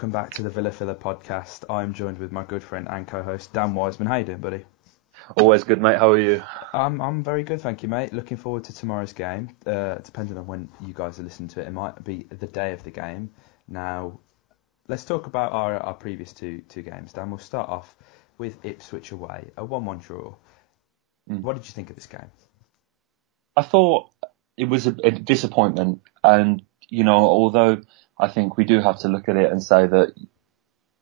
welcome back to the Villa Filler podcast. I'm joined with my good friend and co-host Dan Wiseman. How you doing, buddy? Always good, mate. How are you? I'm very good, thank you, mate. Looking forward to tomorrow's game. Depending on when you guys are listening to it, it might be the day of the game. Now, let's talk about our previous two games, Dan. We'll start off with Ipswich away, a 1-1 draw. What did you think of this game? I thought it was a disappointment, and although I think we do have to look at it and say that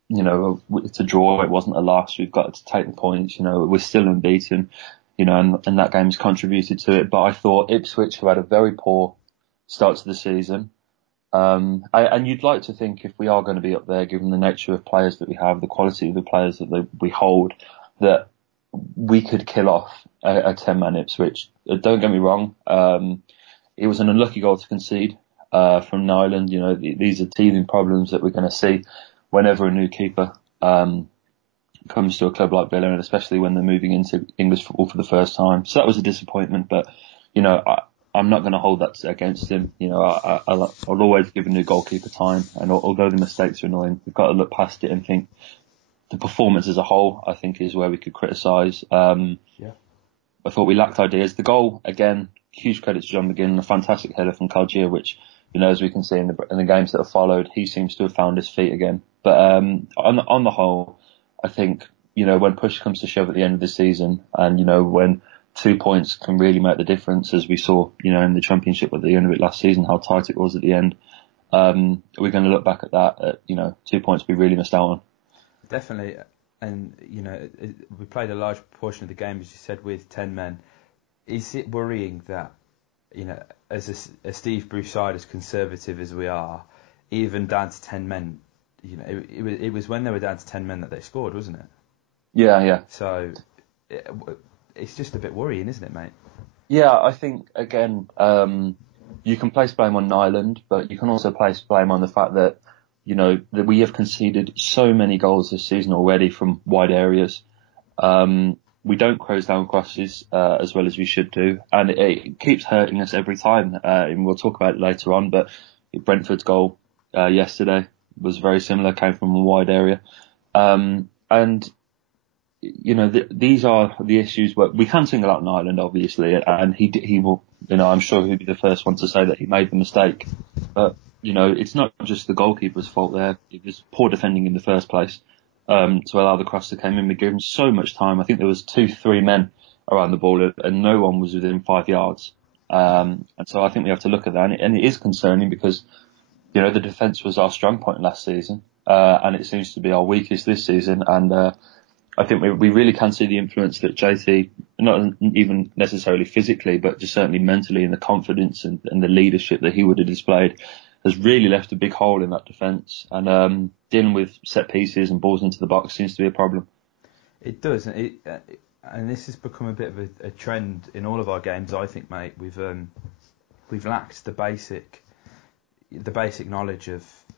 it's a draw, it wasn't a loss, we've got to take the points, we're still unbeaten, and that game's contributed to it. But I thought Ipswich have had a very poor start to the season. And you'd like to think, if we are going to be up there, given the nature of players that we have, the quality of the players that we hold, that we could kill off a 10-man Ipswich. Don't get me wrong, it was an unlucky goal to concede from Nyland. These are teething problems that we're going to see whenever a new keeper comes to a club like Villa, and especially when they're moving into English football for the first time. So that was a disappointment, but I'm not going to hold that against him. I'll always give a new goalkeeper time, and although the mistakes are annoying, we've got to look past it and think the performance as a whole, I think, is where we could criticise. I thought we lacked ideas. The goal, again, huge credit to John McGinn, a fantastic header from Kalgier, which, as we can see in the games that have followed, he seems to have found his feet again. But on the whole, I think, when push comes to shove at the end of the season, and, when 2 points can really make the difference, as we saw, in the Championship at the end of it last season, how tight it was at the end, we're going to look back at that, 2 points we really missed out on. Definitely. And, we played a large portion of the game, as you said, with 10 men. Is it worrying that, as a Steve Bruce side, as conservative as we are, even down to 10 men, it was when they were down to 10 men that they scored, wasn't it? Yeah. So it's just a bit worrying, isn't it, mate? Yeah, I think, again, you can place blame on Nyland, but you can also place blame on the fact that, that we have conceded so many goals this season already from wide areas. We don't close down crosses as well as we should do, and it keeps hurting us every time. And we'll talk about it later on, but Brentford's goal yesterday was very similar, came from a wide area. These are the issues where we can single out Nyland, obviously, and he will, I'm sure he'll be the first one to say that he made the mistake. But, it's not just the goalkeeper's fault there. It was poor defending in the first place to allow the cross to come in. We gave him so much time. I think there was 2-3 men around the ball, and no one was within 5 yards. And so I think we have to look at that, and it is concerning because, the defence was our strong point last season, and it seems to be our weakest this season. And I think we really can see the influence that JT, not even necessarily physically, but just certainly mentally, and the confidence and the leadership that he would have displayed, has really left a big hole in that defence. And dealing with set pieces and balls into the box seems to be a problem. It does, and this has become a bit of a trend in all of our games, I think, mate. We've lacked the basic knowledge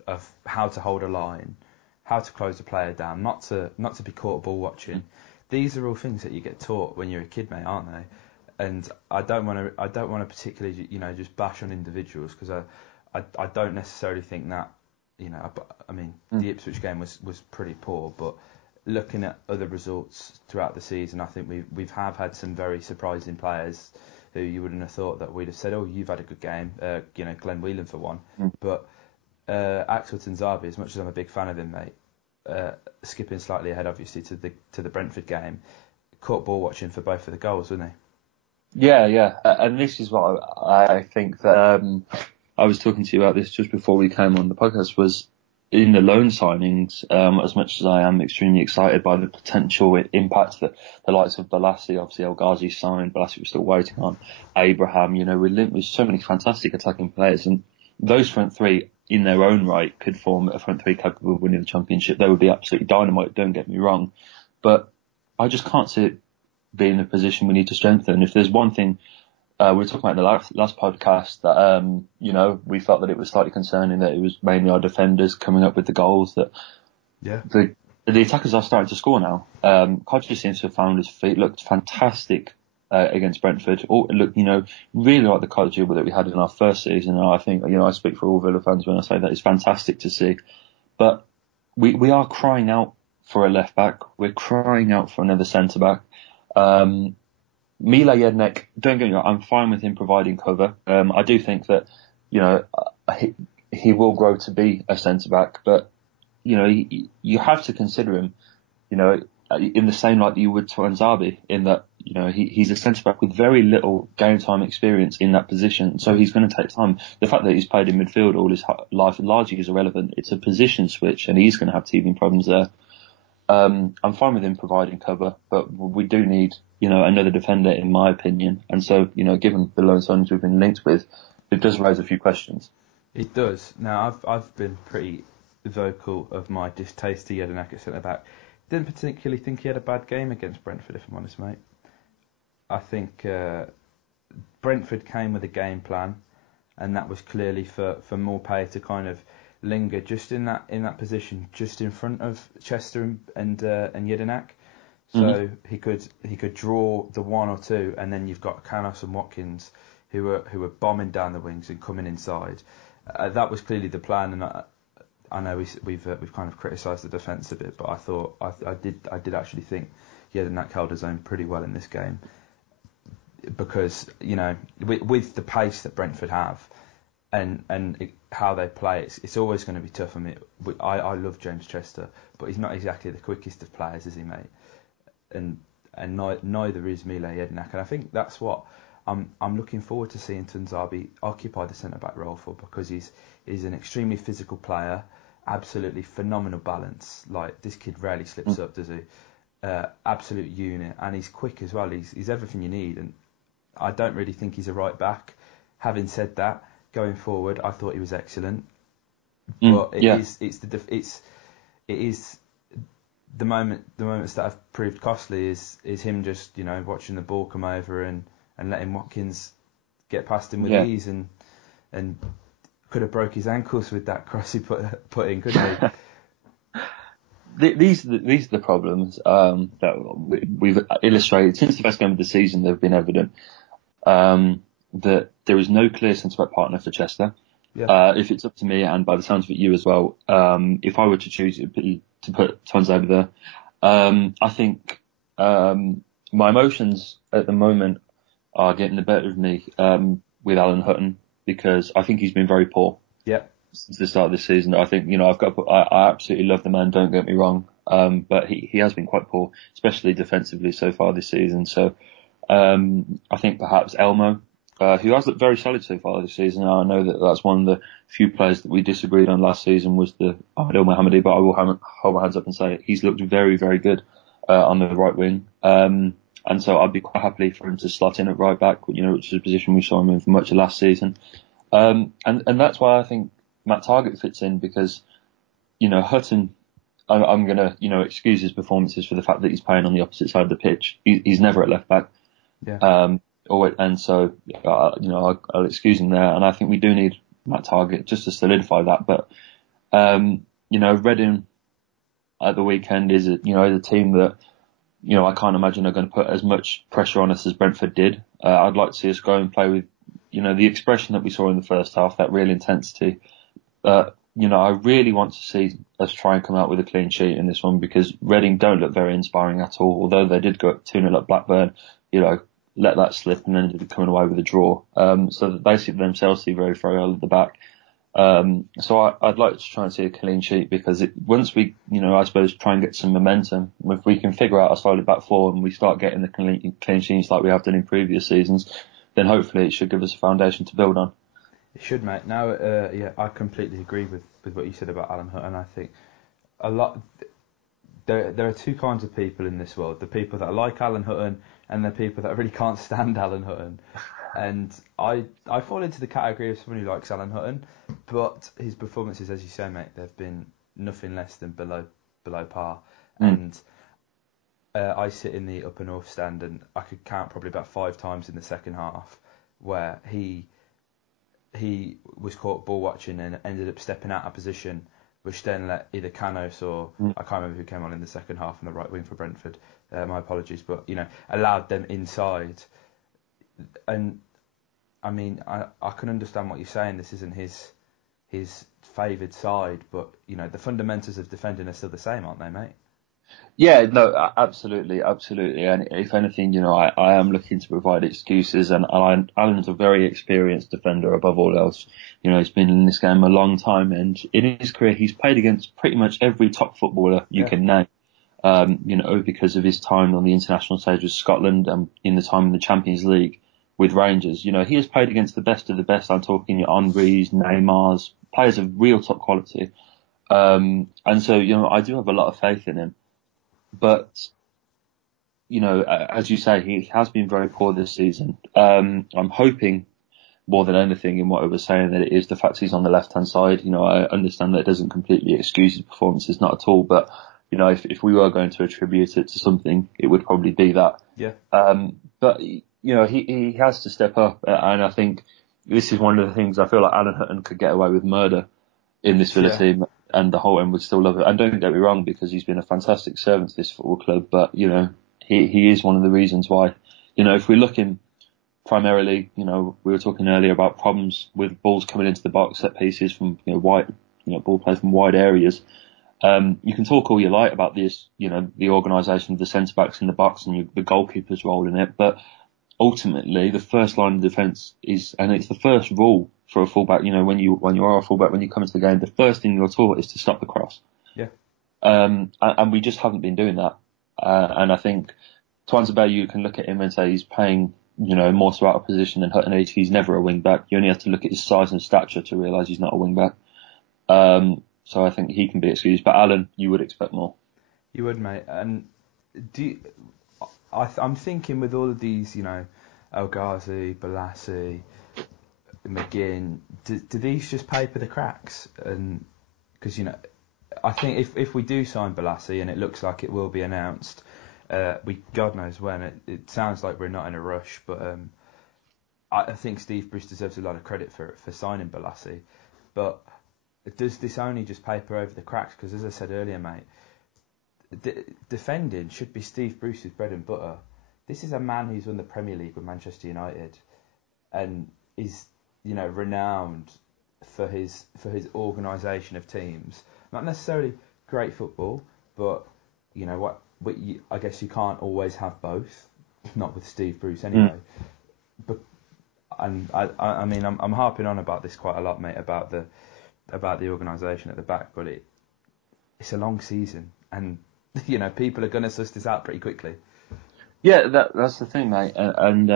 of how to hold a line, how to close a player down, not to be caught ball watching. These are all things that you get taught when you're a kid, mate, aren't they? And I don't want to particularly, just bash on individuals, because I don't necessarily think that, the Ipswich game was pretty poor, but looking at other results throughout the season, I think we've had some very surprising players who you wouldn't have thought that we'd have said, oh, you've had a good game, Glenn Whelan for one. But Axel Tanzabi, as much as I'm a big fan of him, mate, skipping slightly ahead, obviously, to the Brentford game, caught ball watching for both of the goals, wasn't he? Yeah. And this is what I think that I was talking to you about this just before we came on the podcast, was in the loan signings, as much as I am extremely excited by the potential impact that the likes of Balassi, obviously El Ghazi signed, Balassi we're still waiting on, Abraham, we're linked with so many fantastic attacking players, and those front three in their own right could form a front three capable of winning the Championship. They would be absolutely dynamite, don't get me wrong, but I just can't see it being a position we need to strengthen. If there's one thing, we were talking about in the last podcast that, we felt that it was slightly concerning that it was mainly our defenders coming up with the goals, that the attackers are starting to score now. Kodji seems to have found his feet, looked fantastic against Brentford. Look, really like the Kodji that we had in our first season. And I think, I speak for all Villa fans when I say that it's fantastic to see. But we are crying out for a left back. We're crying out for another centre back. Mile Jednek, don't get me wrong, I'm fine with him providing cover. I do think that, he will grow to be a centre back, but you have to consider him, in the same light that you would to Nzabi, in that, he's a centre back with very little game time experience in that position, so he's going to take time. The fact that he's played in midfield all his life largely is irrelevant. It's a position switch, and he's going to have teething problems there. I'm fine with him providing cover, but we do need, another defender, in my opinion. And so, given the loan signings we've been linked with, it does raise a few questions. It does. Now, I've been pretty vocal of my distaste to Jedinak at centre back. Didn't particularly think he had a bad game against Brentford, if I'm honest, mate. I think Brentford came with a game plan, and that was clearly for Morpay to kind of linger just in that position, just in front of Chester and Jedinak. So he could draw the 1 or 2, and then you've got Canos and Watkins who were bombing down the wings and coming inside. That was clearly the plan, and I know we've kind of criticised the defence a bit, but I thought I did actually think Jedinak held his own pretty well in this game, because with the pace that Brentford have and how they play, it's always going to be tough. I mean, I love James Chester, but he's not exactly the quickest of players, is he, mate? And neither is Mile Jedinak, and I think that's what I'm looking forward to seeing Nzabi occupy the centre back role for, because he's an extremely physical player, absolutely phenomenal balance. Like, this kid rarely slips up, does he? Absolute unit, and he's quick as well. He's everything you need, and I don't really think he's a right back. Having said that, going forward, I thought he was excellent, but it is the moments that have proved costly is him just watching the ball come over and letting Watkins get past him with ease, and could have broke his ankles with that cross he put in, couldn't he? These are the problems that we've illustrated since the first game of the season. They've been evident that there is no clear centre-back partner for Chester. Yeah. If it's up to me, and by the sounds of it, you as well, if I were to choose to put Tons over there, I think my emotions at the moment are getting the better of me with Alan Hutton, because I think he's been very poor. Yeah. Since the start of this season. I think, I absolutely love the man, don't get me wrong, but he has been quite poor, especially defensively so far this season. So I think perhaps Elmo, who has looked very solid so far this season. I know that that's one of the few players that we disagreed on last season, was the Adil Mohammadi, but I will hold my hands up and say he's looked very, very good on the right wing. And so I'd be quite happy for him to slot in at right back, which is a position we saw him in for much of last season. And that's why I think Matt Targett fits in, because, Hutton, I'm going to, excuse his performances for the fact that he's playing on the opposite side of the pitch. He's never at left back. Yeah. And so, I'll excuse him there. And I think we do need Matt Targett just to solidify that. But, Reading at the weekend is a team that, I can't imagine are going to put as much pressure on us as Brentford did. I'd like to see us go and play with, the expression that we saw in the first half, that real intensity. I really want to see us try and come out with a clean sheet in this one, because Reading don't look very inspiring at all. Although they did go up 2-0 at Blackburn, let that slip and ended up coming away with a draw. So that they see themselves see very frail at the back. So I'd like to try and see a clean sheet, because once we, I suppose, try and get some momentum, if we can figure out a solid back four and we start getting the clean sheets like we have done in previous seasons, then hopefully it should give us a foundation to build on. It should, mate. Now, I completely agree with what you said about Alan Hutton. I think there are two kinds of people in this world: the people that like Alan Hutton and the people that really can't stand Alan Hutton. And I fall into the category of someone who likes Alan Hutton, but his performances, as you say, mate, they've been nothing less than below par. And I sit in the upper north stand, and I could count probably about 5 times in the second half where he was caught ball watching and ended up stepping out of position, which then let either Canos or I can't remember who came on in the second half on the right wing for Brentford. My apologies, but allowed them inside. And I mean, I can understand what you're saying. This isn't his his favoured side, but the fundamentals of defending are still the same, aren't they, mate? Yeah, no, absolutely, absolutely. And if anything, I am looking to provide excuses, and Alan's a very experienced defender above all else. He's been in this game a long time, and in his career, he's played against pretty much every top footballer you can name. Because of his time on the international stage with Scotland and in the time in the Champions League with Rangers. He has played against the best of the best. I'm talking your Henry's, Neymar's, players of real top quality. And so, I do have a lot of faith in him. But, as you say, he has been very poor this season. I'm hoping more than anything in what I was saying that it is the fact he's on the left-hand side. I understand that it doesn't completely excuse his performances, not at all. But, if we were going to attribute it to something, it would probably be that. Yeah. But, he has to step up. And I think this is one of the things I feel like Alan Hutton could get away with murder in this Villa team. And the whole end would still love it. And don't get me wrong, because he's been a fantastic servant to this football club. But, he is one of the reasons why, if we're looking primarily, we were talking earlier about problems with balls coming into the box, set pieces from, wide, ball play from wide areas. You can talk all you like about this, the organisation of the centre backs in the box and the goalkeeper's role in it. But ultimately, the first line of defence is, and it's the first rule for a fullback, when you are a fullback, when you come into the game, the first thing you're taught is to stop the cross. Yeah. And we just haven't been doing that. And I think Twanza Bay, you can look at him and say he's playing, more so out of position than Hutton is. He's never a wing back. You only have to look at his size and stature to realise he's not a wing back. So I think he can be excused. But Alan, you would expect more. You would, mate. And I'm thinking with all of these, El Ghazi, Balassi, McGinn, do these just paper the cracks? And because I think if we do sign Balassi, and it looks like it will be announced, God knows when. It sounds like we're not in a rush, but I think Steve Bruce deserves a lot of credit for signing Balassi. But does this only just paper over the cracks? Because as I said earlier, mate, defending should be Steve Bruce's bread and butter. This is a man who's won the Premier League with Manchester United, and is renowned for his organisation of teams. Not necessarily great football, but I guess you can't always have both. Not with Steve Bruce anyway. But I mean I'm harping on about this quite a lot, mate, about the organisation at the back, but it's a long season, and people are going to suss this out pretty quickly. Yeah, that's the thing, mate, and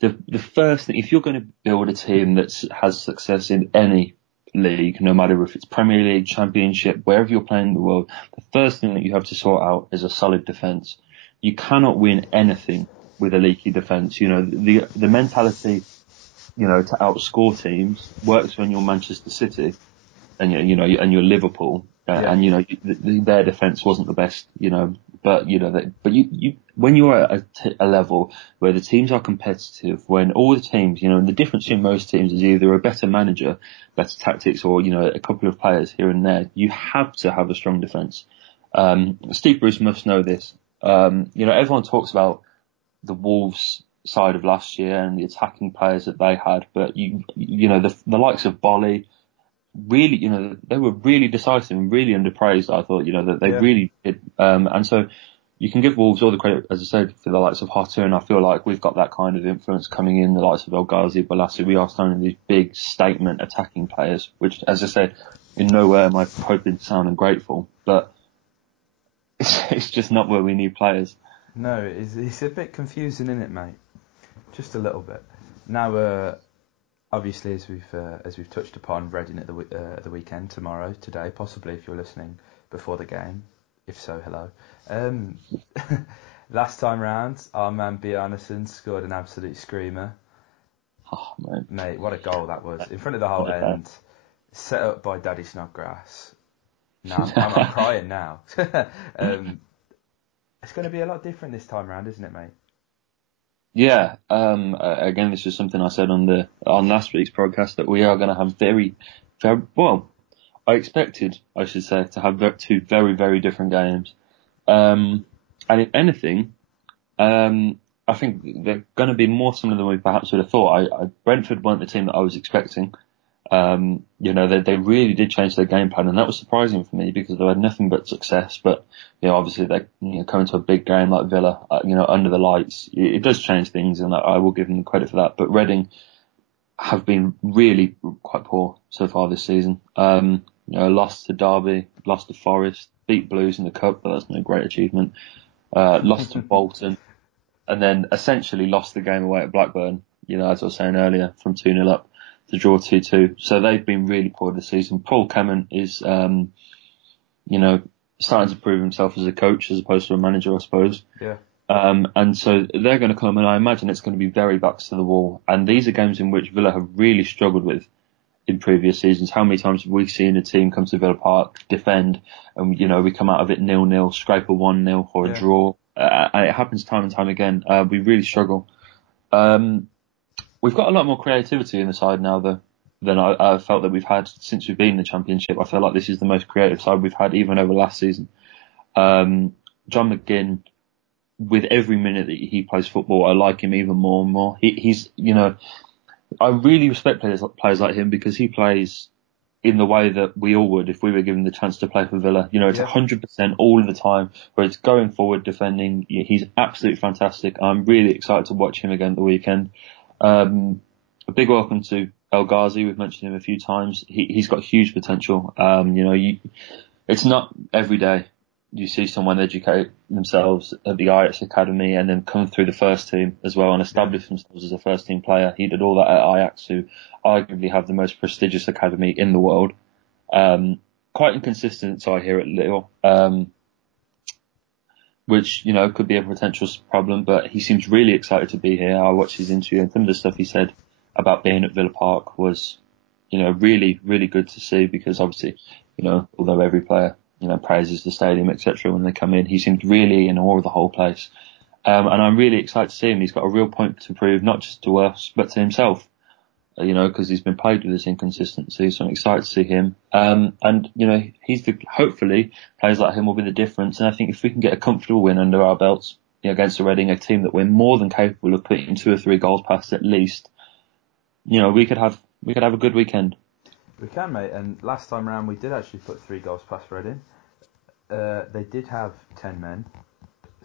the first thing, if you're going to build a team that has success in any league, no matter if it's Premier League, Championship, wherever you're playing in the world, the first thing that you have to sort out is a solid defence. You cannot win anything with a leaky defence. The mentality, to outscore teams works when you're Manchester City and you're Liverpool, and their defence wasn't the best, but when you're at a level where the teams are competitive, when all the teams, the difference between most teams is either a better manager, better tactics, or a couple of players here and there, you have to have a strong defence. Steve Bruce must know this. Everyone talks about the Wolves side of last year and the attacking players that they had, but the likes of Bolly, really, they were really decisive and really underpraised. I thought, that they really did. And so you can give Wolves all the credit, as I said, for the likes of Holte, and I feel like we've got that kind of influence coming in, the likes of El Ghazi, Balassi. We are signing these big statement attacking players, which, as I said, in nowhere am I hoping to sound ungrateful, but it's just not where we need players. No, it's a bit confusing, isn't it, mate? Just a little bit. Now, obviously, as we've touched upon, Reading at the weekend, today, possibly if you're listening before the game. If so, hello. Last time round, our man Bjarnason scored an absolute screamer. Oh, man. Mate, what a goal that was. In front of the whole end, set up by Daddy Snodgrass. Now, I'm crying now. It's going to be a lot different this time round, isn't it, mate? Yeah. Again, this is something I said on last week's podcast, that we are going to have very, very, well, I expected, I should say, to have two very, very different games. And if anything, I think they're going to be more similar than we perhaps would have thought. Brentford weren't the team that I was expecting. They really did change their game plan, and that was surprising for me because they had nothing but success. But, obviously they, coming to a big game like Villa, under the lights, it does change things, and I will give them credit for that. But Reading have been really quite poor so far this season. Lost to Derby, lost to Forest, beat Blues in the Cup, but that's no great achievement. Lost to Bolton, and then essentially lost the game away at Blackburn, as I was saying earlier, from 2-0 up to draw 2-2. So they've been really poor this season. Paul Clement is, starting to prove himself as a coach as opposed to a manager, I suppose. Yeah. And so they're going to come, and I imagine it's going to be very backs to the wall. And these are games in which Villa have really struggled with in previous seasons. How many times have we seen a team come to Villa Park, defend, and, we come out of it 0-0, scrape a 1-0 or a draw. And it happens time and time again. We really struggle. We've got a lot more creativity in the side now, though, than I felt that we've had since we've been in the Championship. I feel like this is the most creative side we've had even over last season. John McGinn, with every minute that he plays football, I like him even more and more. He's I really respect players like him because he plays in the way that we all would if we were given the chance to play for Villa. It's 100% all of the time, where it's going forward, defending. He's absolutely fantastic. I'm really excited to watch him again at the weekend. A big welcome to El Ghazi. We've mentioned him a few times. He's got huge potential. It's not every day you see someone educate themselves at the Ajax Academy and then come through the first team as well and establish themselves as a first team player. He did all that at Ajax, who arguably have the most prestigious academy in the world. Quite inconsistent, I hear, at Lille, which, could be a potential problem, but he seems really excited to be here. I watched his interview, and some of the stuff he said about being at Villa Park was, really, really good to see, because obviously, although every player, praises the stadium, etc. when they come in, he seemed really in awe of the whole place. And I'm really excited to see him. He's got a real point to prove, not just to us, but to himself, because he's been plagued with this inconsistency. So I'm excited to see him. Hopefully players like him will be the difference. And I think if we can get a comfortable win under our belts, against a Reading, a team that we're more than capable of putting 2 or 3 goals past at least, we could have a good weekend. We can, mate. And last time round, we did actually put 3 goals past Reading. They did have 10 men,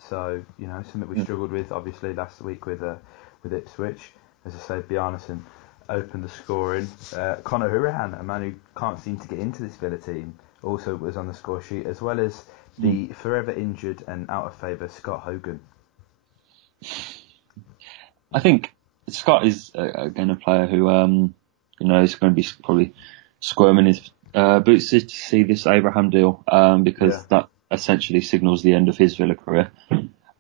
so something we struggled with obviously last week with Ipswich. As I say, Bjarnason opened the scoring. Conor Hurahan, a man who can't seem to get into this Villa team, also was on the score sheet, as well as the forever injured and out of favour Scott Hogan. I think Scott is again a player who is going to be probably squirming his boots to see this Abraham deal, because that essentially signals the end of his Villa career.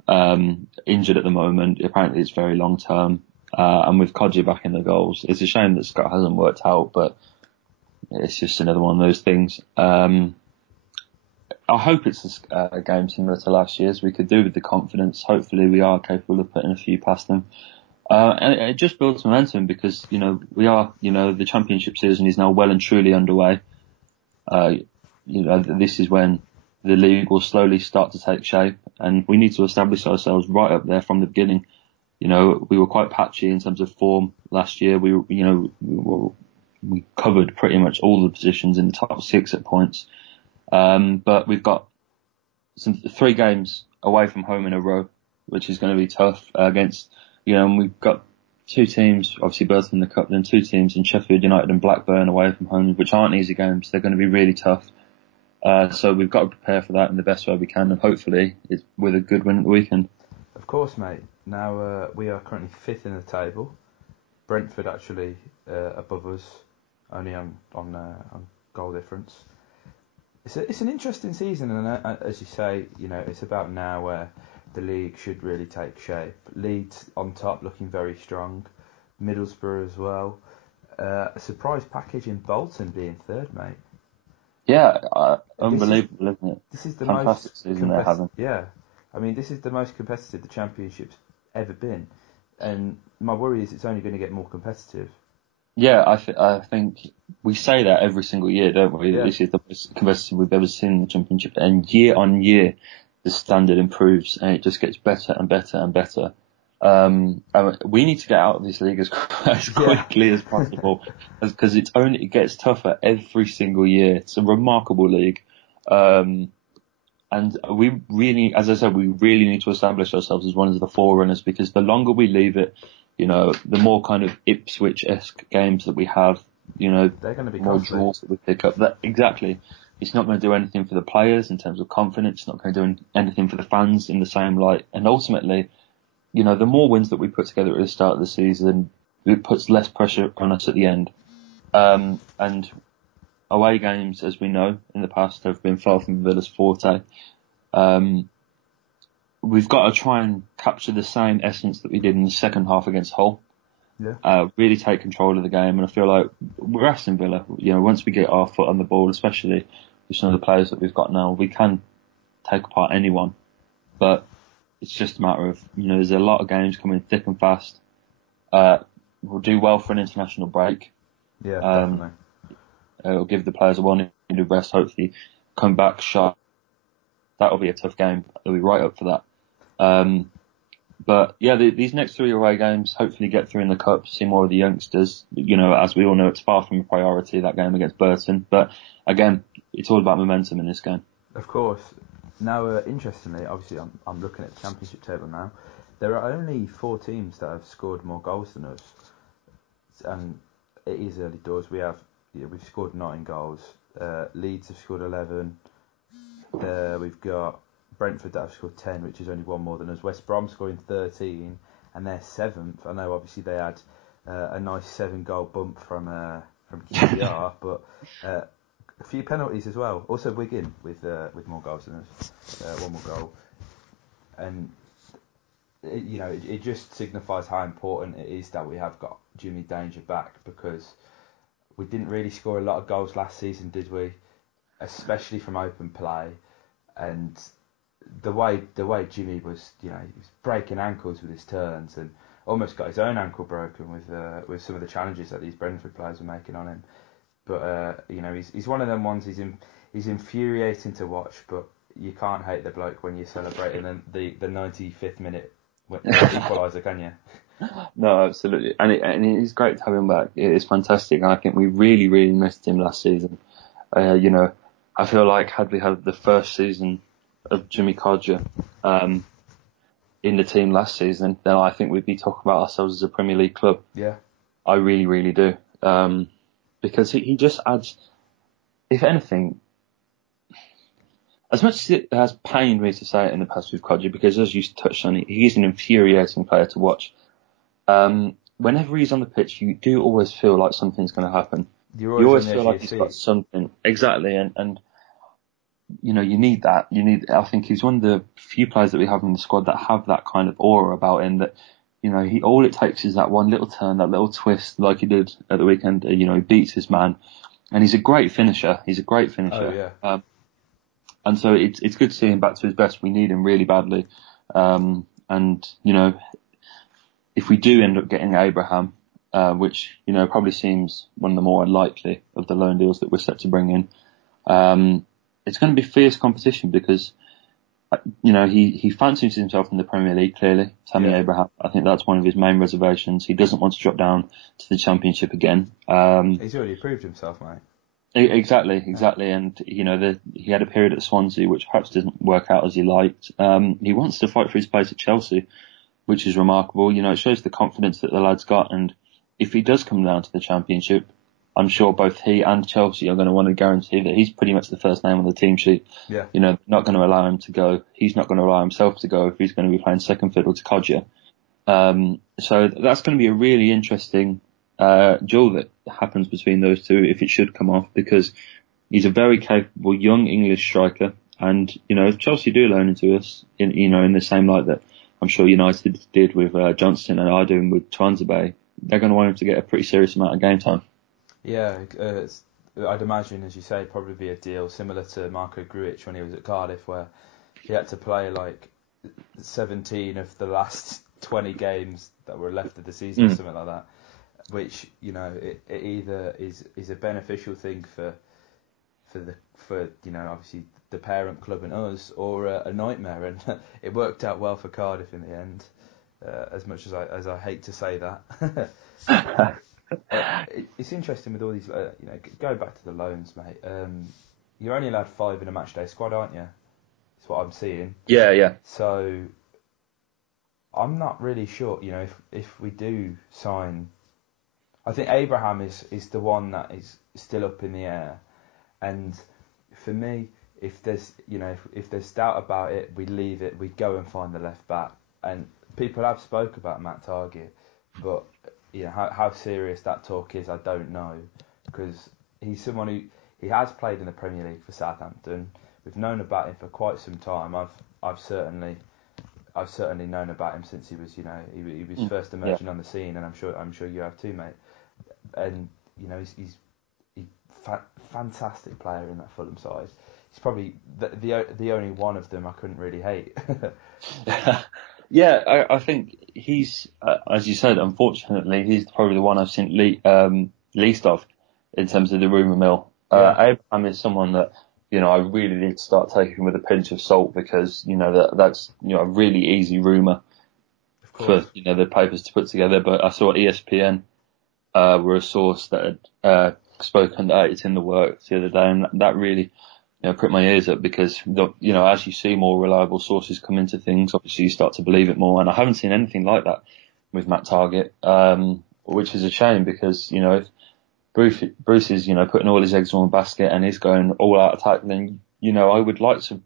Injured at the moment, apparently it's very long term, and with Kodja back in the goals, it's a shame that Scott hasn't worked out, but it's just another one of those things. I hope it's a game similar to last year's. We could do with the confidence. Hopefully we are capable of putting a few past them. And it just builds momentum because, we are, the Championship season is now well and truly underway. This is when the league will slowly start to take shape, and we need to establish ourselves right up there from the beginning. We were quite patchy in terms of form last year. We covered pretty much all the positions in the top 6 at points. But we've got 3 games away from home in a row, which is going to be tough against, and we've got 2 teams, obviously both in the Cup, then 2 teams in Sheffield United and Blackburn away from home, which aren't easy games. They're going to be really tough. So we've got to prepare for that in the best way we can, and hopefully it's with a good win at the weekend. Of course, mate. Now we are currently 5th in the table. Brentford actually above us, only on goal difference. It's an interesting season, and as you say, it's about now where the league should really take shape. Leeds on top, looking very strong. Middlesbrough as well. A surprise package in Bolton being 3rd, mate. Yeah, unbelievable, isn't it? This is the fantastic season they're having. Yeah, I mean, this is the most competitive the Championship's ever been, and my worry is it's only going to get more competitive. Yeah, I think we say that every single year, don't we? Yeah. This is the most competitive we've ever seen in the Championship, and year on year the standard improves and it just gets better and better and better. We need to get out of this league as quickly as possible, because it gets tougher every single year. It's a remarkable league. And we really, as I said, we really need to establish ourselves as one of the forerunners, because the longer we leave it, the more kind of Ipswich-esque games that we have, they're going to be more costly. draws that we pick up. Exactly. It's not going to do anything for the players in terms of confidence. It's not going to do anything for the fans in the same light. And ultimately, the more wins that we put together at the start of the season, it puts less pressure on us at the end. And away games, as we know, in the past have been far from Villa's forte. We've got to try and capture the same essence that we did in the second half against Hull. Yeah. Really take control of the game, and I feel like we're Aston Villa. Once we get our foot on the ball, especially with some of the players that we've got now, we can take apart anyone. But it's just a matter of, there's a lot of games coming thick and fast. We'll do well for an international break. Yeah, definitely. It'll give the players a well-needed rest. Hopefully, come back sharp. That'll be a tough game. They'll be right up for that. But yeah, these next 3 away games, hopefully get through in the cup, see more of the youngsters. As we all know, it's far from a priority, that game against Burton. But again, it's all about momentum in this game. Of course. Now, interestingly, obviously, I'm looking at the championship table now. There are only 4 teams that have scored more goals than us, and it is early doors. We've scored 9 goals. Leeds have scored 11. We've got Brentford that have scored 10, which is only 1 more than us. West Brom scoring 13, and they're 7th. I know, obviously, they had a nice 7-goal bump from QPR, but a few penalties as well. Also Wigan with more goals than us, 1 more goal, and it just signifies how important it is that we have got Jimmy Danger back, because we didn't really score a lot of goals last season, did we? Especially from open play, and the way Jimmy was, he was breaking ankles with his turns, and almost got his own ankle broken with some of the challenges that these Brentford players were making on him. But he's one of them ones. He's infuriating to watch, but you can't hate the bloke when you're celebrating the 95th minute equaliser, can you? No, absolutely, and it is great to have him back. It is fantastic, and I think we really, really missed him last season. I feel like had we had the first season of Jimmy Codger in the team last season, then I think we'd be talking about ourselves as a Premier League club. Yeah, I really, really do. Because he just adds, if anything, as much as it has pained me to say it in the past with Codger, because as you touched on it, he's an infuriating player to watch. Whenever he's on the pitch, you do always feel like something's going to happen. You always feel like he's got something. Exactly, and you need that. I think he's one of the few players that we have in the squad that have that kind of aura about him, that all it takes is that one little turn, that little twist, like he did at the weekend. He beats his man, and he's a great finisher. Oh, yeah. And so it's good to see him back to his best. We need him really badly. And if we do end up getting Abraham, which probably seems one of the more unlikely of the loan deals that we're set to bring in, it's going to be fierce competition, because he fancies himself in the Premier League, clearly. Tammy Abraham, I think that's one of his main reservations. He doesn't want to drop down to the Championship again. He's already proved himself, mate. Exactly. And, he had a period at Swansea which perhaps didn't work out as he liked. He wants to fight for his place at Chelsea, which is remarkable. It shows the confidence that the lad's got. And if he does come down to the Championship, I'm sure both he and Chelsea are going to want to guarantee that he's pretty much the first name on the team sheet. Yeah. Not going to allow him to go. He's not going to allow himself to go if he's going to be playing second fiddle to Codger. So that's going to be a really interesting duel that happens between those two, if it should come off, because he's a very capable young English striker. And, if Chelsea do loan into us, in the same light that I'm sure United did with Johnston and are doing with Twanzebe, they're going to want him to get a pretty serious amount of game time. Yeah, I'd imagine, as you say, probably be a deal similar to Marco Grujic when he was at Cardiff, where he had to play like 17 of the last 20 games that were left of the season, or something like that. Which it either is a beneficial thing for obviously the parent club and us, or a nightmare. And it worked out well for Cardiff in the end. as much as I hate to say that. It's interesting with all these, go back to the loans, mate. You're only allowed 5 in a matchday squad, aren't you? That's what I'm seeing. Yeah. So I'm not really sure, if we do sign. I think Abraham is the one that is still up in the air, and for me, if there's doubt about it, we leave it. We go and find the left back, and people have spoke about Matt Target, but how serious that talk is, I don't know, because he's someone he has played in the Premier League for Southampton. We've known about him for quite some time. I've certainly known about him since he was first emerging on the scene, and I'm sure you have too, mate. And he's fantastic player in that Fulham side. He's probably the only one of them I couldn't really hate. Yeah, I think he's, as you said, unfortunately, he's probably the one I've seen least of in terms of the rumour mill. Abraham is someone that, I really need to start taking with a pinch of salt, because, that's a really easy rumour for, the papers to put together. But I saw ESPN were a source that had spoken that it's in the works the other day, and that really pricked my ears up, because as you see more reliable sources come into things, obviously you start to believe it more. And I haven't seen anything like that with Matt Target, which is a shame, because if Bruce is putting all his eggs in one basket and he's going all out attack, then I would like to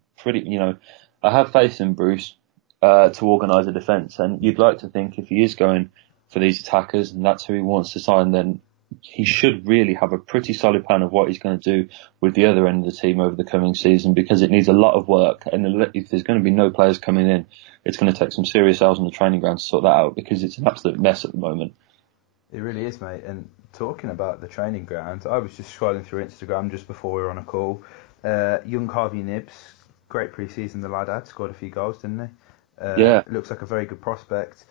I have faith in Bruce to organise a defence, and you'd like to think if he is going for these attackers and that's who he wants to sign, then he should really have a pretty solid plan of what he's going to do with the other end of the team over the coming season, because it needs a lot of work. And if there's going to be no players coming in, it's going to take some serious hours on the training ground to sort that out, because it's an absolute mess at the moment. It really is, mate. And talking about the training ground, I was just scrolling through Instagram just before we were on a call. Young Harvey Nibbs, great pre-season the lad had, scored a few goals, didn't he? Looks like a very good prospect.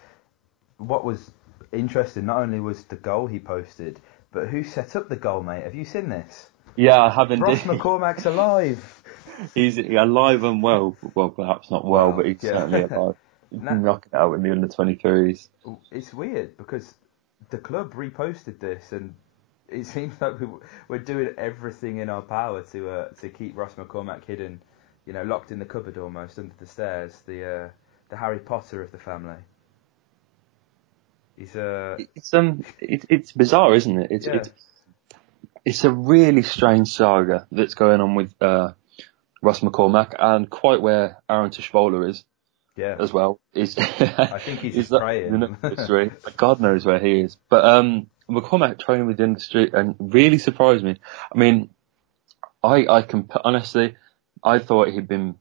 What was interesting, not only was the goal he posted, but who set up the goal, mate? Have you seen this? Yeah, I have indeed. Ross McCormack's alive. He's alive and well. Well, perhaps not well, but he's certainly alive. He's knocking it out with the under-23s. It's weird, because the club reposted this, and it seems like we're doing everything in our power to keep Ross McCormack hidden, locked in the cupboard almost under the stairs. The Harry Potter of the family. It's bizarre, isn't it? It's a really strange saga that's going on with Ross McCormack, and quite where Aaron Tashvola is as well. I think he's just praying. God knows where he is. But McCormack training with the industry and really surprised me. I mean, I can honestly, I thought he'd been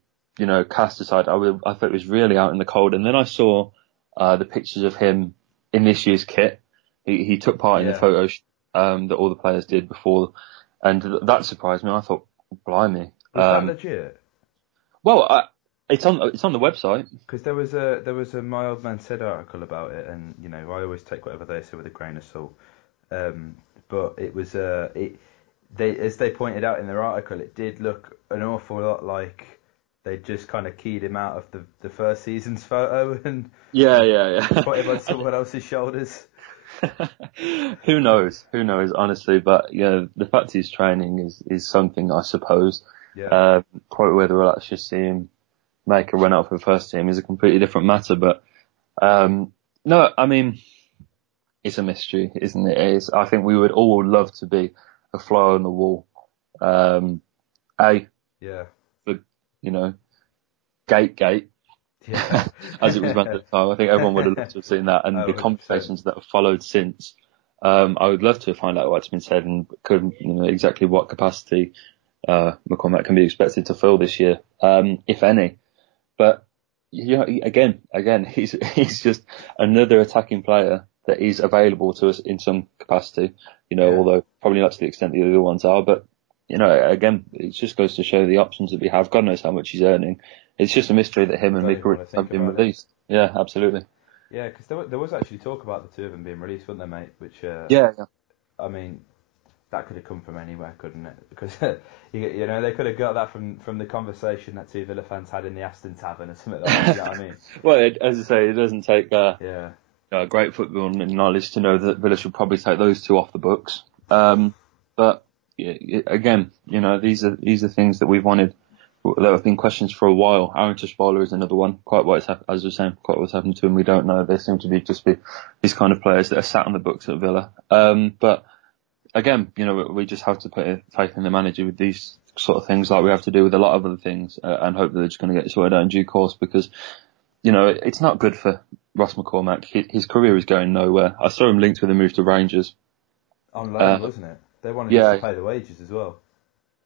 cast aside. I thought he was really out in the cold, and then I saw the pictures of him in this year's kit. He took part in the photos that all the players did before, and that surprised me. I thought, blimey. Was that legit? Well, it's on the website. Because there was a My Old Man Said article about it, and I always take whatever they say with a grain of salt. But it was as they pointed out in their article, it did look an awful lot like they just kind of keyed him out of the first season's photo and put him on someone else's shoulders. Who knows, honestly, but the fact he's training is something, I suppose. Quite whether we'll actually see him make a run out for the first team is a completely different matter, but no, I mean, it's a mystery, isn't it? I think we would all love to be a fly on the wall. Gate. Yeah. As it was meant at the time. I think everyone would have loved to have seen that, and the conversations that have followed since. I would love to find out what's been said and exactly what capacity McCormack can be expected to fill this year, if any. But again, he's just another attacking player that is available to us in some capacity. Although probably not to the extent the other ones are, but. Again, it just goes to show the options that we have. God knows how much he's earning. It's just a mystery that him and Mika have been released. Yeah, absolutely. Yeah, because there was actually talk about the two of them being released, wasn't there, mate? Which, I mean, that could have come from anywhere, couldn't it? Because you know, they could have got that from the conversation that two Villa fans had in the Aston Tavern or something like that. You know what I mean? Well, as I say, it doesn't take great football knowledge to know that Villa should probably take those two off the books. But again, you know, these are things that we've wanted. There have been questions for a while. Aaron Tuchel is another one. Quite what's happened to him, we don't know. They seem to be these kind of players that are sat on the books at Villa. But again, you know, we just have to put faith in the manager with these sort of things, like we have to do with a lot of other things, and hope that they're just going to get sorted out in due course, because, you know, it's not good for Ross McCormack. His career is going nowhere. I saw him linked with a move to Rangers. On loan, wasn't it? They wanted us to pay the wages as well.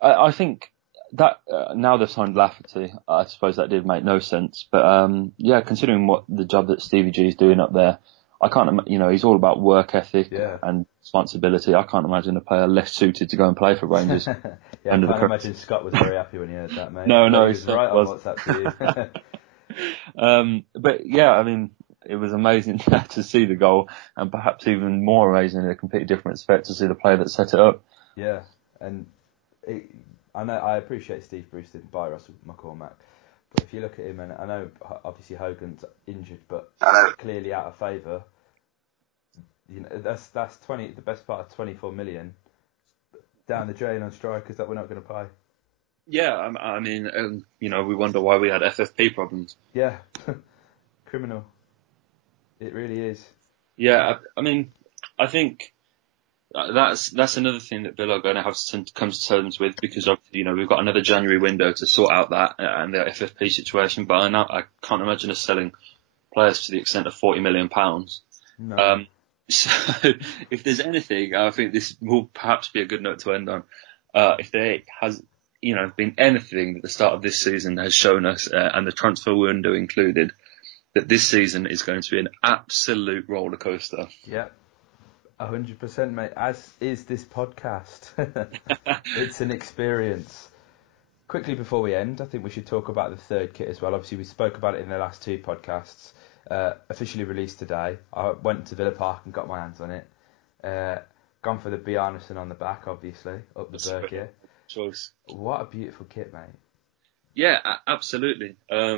I think that now they've signed Lafferty, I suppose that did make no sense. But considering what the job that Stevie G is doing up there, I can't, you know, he's all about work ethic and responsibility. I can't imagine a player less suited to go and play for Rangers. I can't imagine Scott was very happy when he heard that, mate. No, he was right on WhatsApp to you. But yeah, I mean, it was amazing to see the goal, and perhaps even more amazing in a completely different aspect to see the player that set it up. Yeah, and I appreciate Steve Bruce didn't buy Russell McCormack, but if you look at him, and I know obviously Hogan's injured, but clearly out of favour. You know, that's the best part of 24 million down the drain on strikers that we're not going to pay. Yeah, I mean, you know, we wonder why we had FFP problems. Yeah, criminal. It really is. Yeah, I mean, I think that's another thing that Villa are going to have to come to terms with, because obviously, you know, we've got another January window to sort out that and the FFP situation. But I can't imagine us selling players to the extent of £40 million. No. So if there's anything, I think this will perhaps be a good note to end on. If there has, you know, been anything that the start of this season has shown us, and the transfer window included, that this season is going to be an absolute roller coaster. Yeah, 100%, mate. As is this podcast. It's an experience. Quickly before we end, I think we should talk about the third kit as well. Obviously, we spoke about it in the last two podcasts. Officially released today. I went to Villa Park and got my hands on it. Gone for the B. Arneson on the back, obviously, up the Berg, yeah. Choice. What a beautiful kit, mate. Yeah, absolutely. I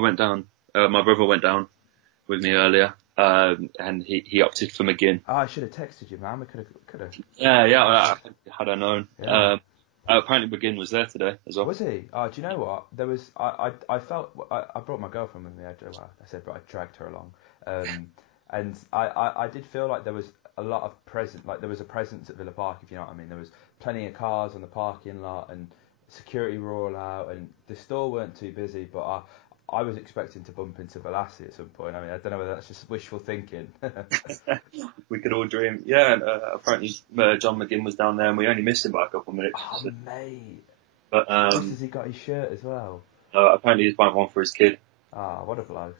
went down. My brother went down with me earlier, and he opted for McGinn. Oh, I should have texted you, man. We could have. Yeah. Had I known. Yeah. Apparently McGinn was there today as well. Was he? Oh, do you know what? There was. I felt. I brought my girlfriend with me. I said, but I dragged her along. And I did feel like there was a lot of presence. Like there was a presence at Villa Park, if you know what I mean. There was plenty of cars on the parking lot, and security were all out, and the store weren't too busy, but I was expecting to bump into Balassi at some point. I mean, I don't know whether that's just wishful thinking. We could all dream. Yeah, and apparently John McGinn was down there, and we only missed him by a couple of minutes. Oh, mate. But has he got his shirt as well? Apparently he's buying one for his kid. Ah, what a bloke.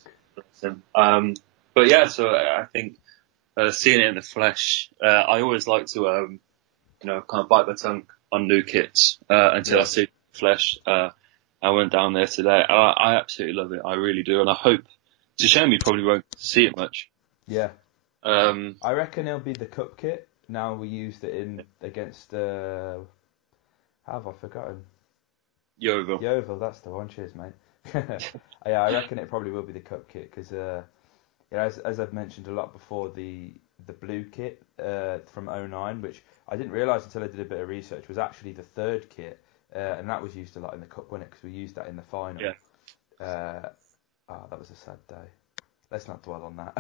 But yeah, so I think seeing it in the flesh, I always like to, kind of bite my tongue on new kits until I see it in the flesh. I went down there today. I absolutely love it. I really do. And I hope, it's a shame you probably won't see it much. Yeah. I reckon it'll be the cup kit. Now we used it against, how have I forgotten? Yeovil, that's the one. Cheers, mate. Yeah, I reckon it probably will be the cup kit because, as I've mentioned a lot before, the blue kit from 2009, which I didn't realise until I did a bit of research, was actually the third kit, and that was used a lot in the cup, wasn't it? Because we used that in the final. Yeah. That was a sad day. Let's not dwell on that.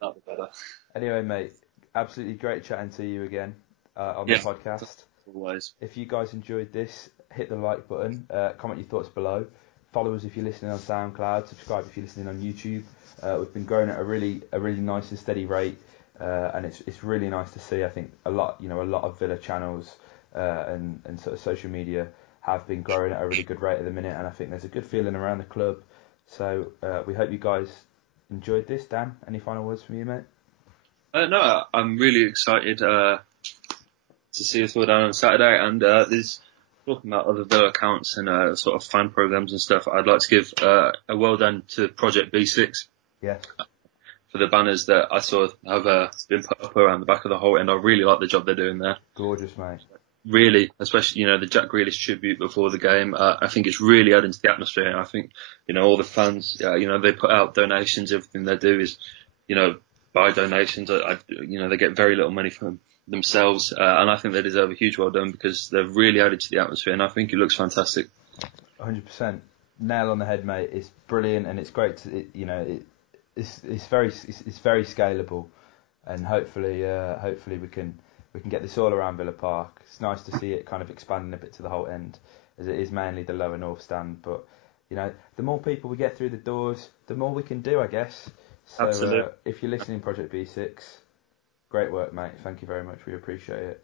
That'll be better. Anyway, mate, absolutely great chatting to you again on the podcast. Always. If you guys enjoyed this, hit the like button, comment your thoughts below. Follow us if you're listening on SoundCloud. Subscribe if you're listening on YouTube. We've been growing at a really nice and steady rate, and it's really nice to see. I think a lot of Villa channels and sort of social media have been growing at a really good rate at the minute, and I think there's a good feeling around the club. So we hope you guys enjoyed this. Dan, any final words from you, mate? No, I'm really excited to see us all down on Saturday, and there's talking about other Villa accounts and sort of fan programs and stuff. I'd like to give a well done to Project B6. Yes. for the banners that I saw have been put up around the back of the Holte, and I really like the job they're doing there. Gorgeous, mate. Really, especially, the Jack Grealish tribute before the game. I think it's really adding to the atmosphere. And I think, all the fans, they put out donations. Everything they do is, buy donations. They get very little money from themselves. And I think they deserve a huge well done because they've really added to the atmosphere. And I think it looks fantastic. 100%. Nail on the head, mate. It's brilliant and it's great to, it's very scalable, and hopefully we can get this all around Villa Park. It's nice to see it kind of expanding a bit to the whole end, as it is mainly the lower north stand. But the more people we get through the doors, the more we can do, I guess. So Absolutely. If you're listening, Project B6, great work, mate. Thank you very much. We appreciate it.